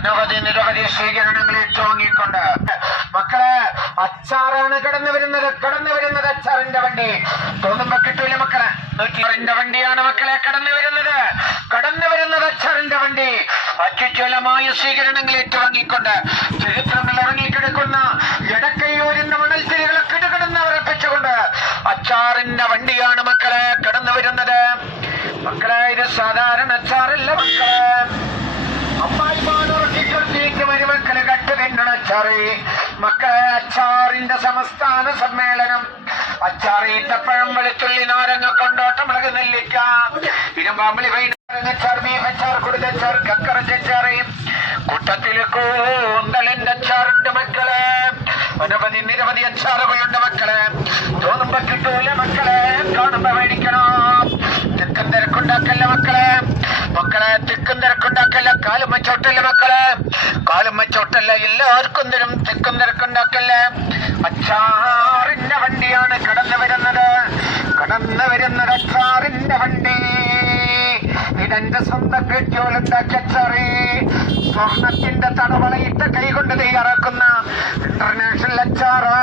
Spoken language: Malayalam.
അനവധി നിരവധി സ്വീകരണങ്ങൾ ഏറ്റുവാങ്ങിക്കൊണ്ട് മക്കളെ അച്ചാറാണ് കടന്നു വരുന്നത് അച്ചാറിന്റെ വണ്ടി തോന്നുമ്പോ കിട്ടൂല മക്കളെ. 106 വണ്ടിയാണ് മക്കളെ കടന്നു വരുന്നത് അച്ചാറിന്റെ വണ്ടി. അത്യുജ്വലമായ സ്വീകരണങ്ങൾ ഏറ്റുവാങ്ങിക്കൊണ്ട് ചരിത്രങ്ങൾ ഇറങ്ങിക്കിടക്കുന്ന എടക്കയ്യൂരിന്റെ മണൽത്തിരികളെ കിടകിടന്ന് ഉറപ്പിച്ചുകൊണ്ട് അച്ചാറിന്റെ വണ്ടിയാണ് മക്കളെ കടന്നു വരുന്നത്. മക്കളെ ഇത് സാധാരണ അച്ചാറല്ല മക്കളെ. മക്കളെ കട്ടുതിന്നണ അച്ചാറി മക്കളെ. അച്ചാറിന്റെ സംസ്ഥാന സമ്മേളനം അച്ചാറി ഈത്തപ്പഴം വെളുത്തുള്ളി നാരങ്ങ കൊണ്ടോട്ടം മുളക് നെല്ലിക്ക ഇരുമ്പാമ്പളി വൈനാരങ്ങച്ചാർ ബീഫച്ചാർ കുടുതച്ചാർ കക്കറച്ചാറ് കൂട്ടത്തില് കൂന്തലിന്റെ അച്ചാറുണ്ട് മക്കളെ. അനവധി നിരവധി അച്ചാറുകളുണ്ട് മക്കളെ. തോന്നുമ്പോ കിട്ടൂല മക്കളെ, കാണുമ്പോ മേടിക്കണം. തിക്കും തിരക്കുണ്ടാക്കല്ല മക്കളെ. തിക്കും തിരക്കുണ്ടാക്കല്ല. കാലും വെച്ചോട്ടല്ല മക്കളെ, കാലും വെച്ചോട്ടല്ല. എല്ലാവർക്കും തരും. തിക്കും തിരക്കുണ്ടാക്കല്ല. അച്ചാറിന്റെ വണ്ടിയാണ് കടന്നു വരുന്നത് അച്ചാറിന്റെ വണ്ടി. ഇതെന്റെ സ്വന്തം കെട്ടിയോലുണ്ടാക്കിയ അച്ചാറി. സ്വർണത്തിന്റെ തടവളയിട്ട് കൈകൊണ്ട് തയ്യാറാക്കുന്ന ഇന്റർനാഷണൽ അച്ചാറാ.